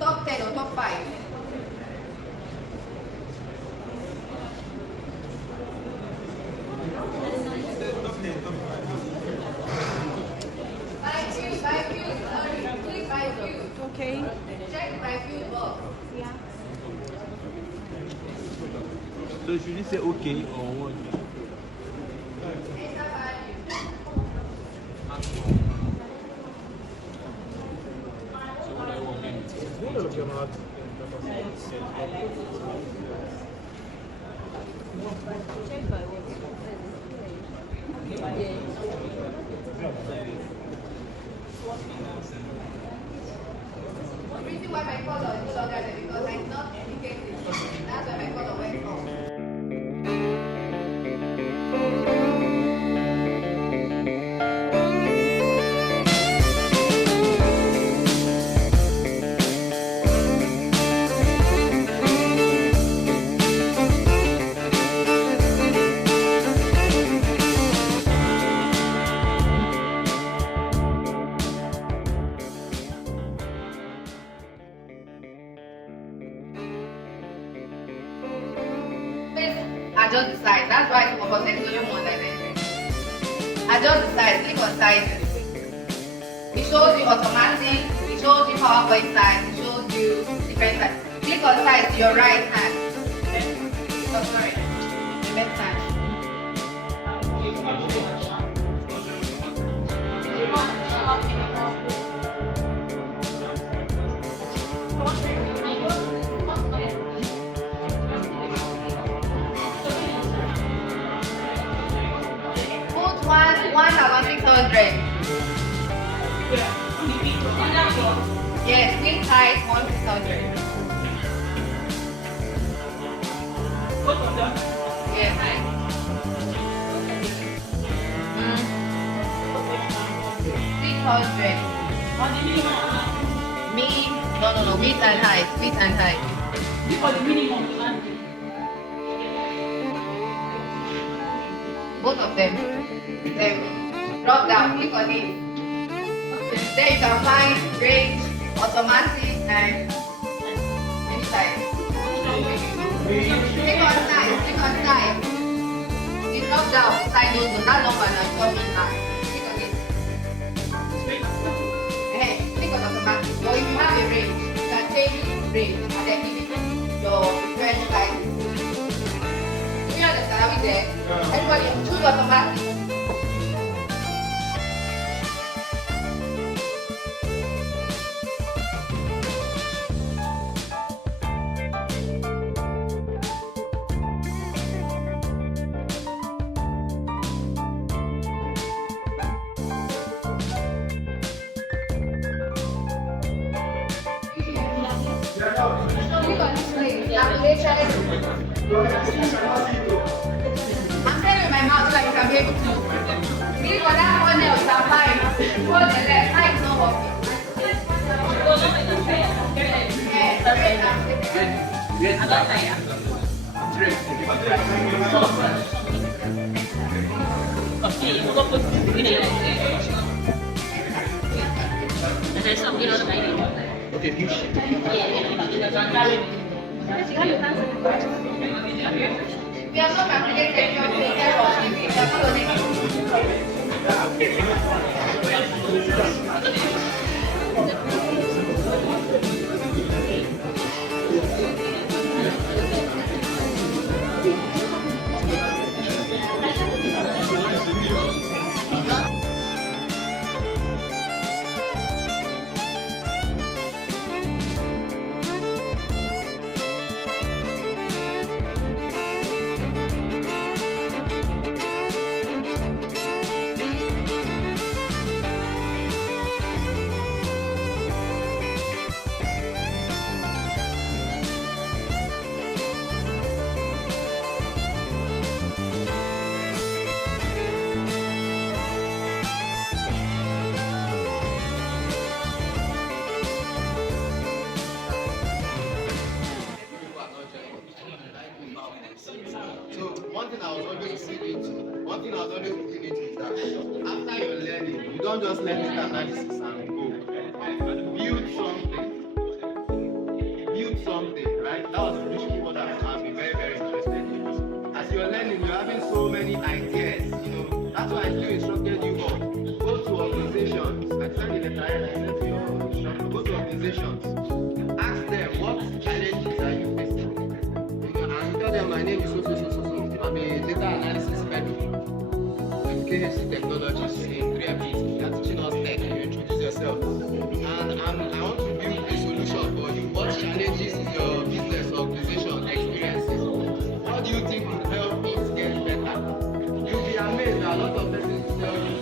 top 10 or top 5? By view, click by view. Okay. Check by view box. Yeah. So should you say okay or what? Enter value. So what I want to The reason why my color is longer than because I did not indicate it. That's why my color went off. Adjust the size. That's why for percent is only one dimension. Adjust the size. Click on sizes. It shows you automatic. It shows you PowerPoint size. It shows you different size. Click on size to your right hand. Oh, sorry. The left hand. Put 1,600. Yes, screen height 1,600. Yes. 600. No, width and height. Width and height. Both of them. Then drop down, click on it. Then you can find range, automatic, and any size. Click on size. You drop down, beside those, that number and coming high. Click on it. Hey, click on automatic. Or if you have a range, you can change range and then give it your preferred size. Do you understand? Are we there? Everybody choose automatic. Click on display. Calculation. I'm telling you my mouth so that you can be able to. Click on that one nail, you can find. Hold the left. Height is not working. Okay, you should. We have not calculated your figure or if you have not one thing I was always looking into is that after you're learning, you don't just learn it analysis and go. Build something. many ideas, you know. That's why I still instructed you all. Go to organizations. I send you the letter, I sent to your instructor. Go to organizations. Ask them what challenges are you facing. You know, and tell them my name is so. I'm a data analysis fellow. KFC Technologies in 3FG. They are teaching us tech. You introduce yourself. And I want to build a solution for you. What challenges is your business organization experiences? What do you think would help it get better? You'll be amazed that a lot of persons will tell you.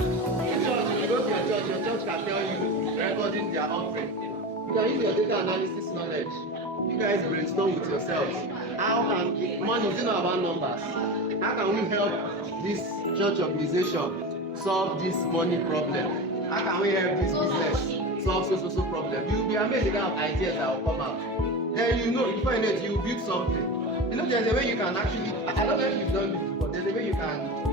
In church, if you go to your church can tell you recording their offering. You can use your data analysis knowledge. You guys brainstorm with yourselves. How can money is not about numbers? How can we help this church organization solve this money problem? How can we help this business solve so problem? You'll be amazed the kind of ideas that will come out. Then you know, before you know it, you build something. You know, there's a way you can actually, I don't know if you've done this before, there's a way you can